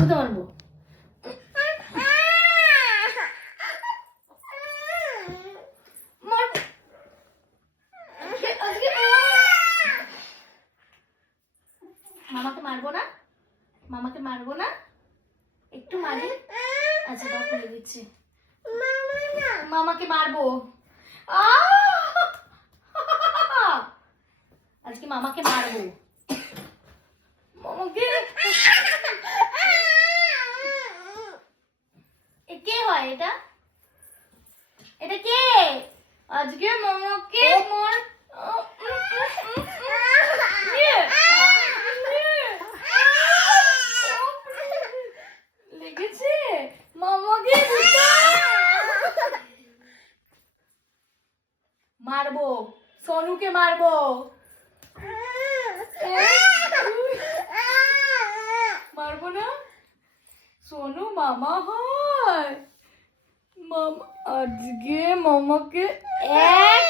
কোথায় মারবো? মামাকে মারবো না, মামাকে মারবো না, একটু মারি। আচ্ছা দাও, খুলে দিচ্ছি। মামাকে মারবো। আজকে মামাকে মারবো। মামাকে কে হয় এটা? এটা কে? আজকে মামাকে মার। লেগেছে মামাকে। মারবো, সোনুকে মারবো। মারবো না, সোনু মামা হয়। মামা আজকে মামাকে এক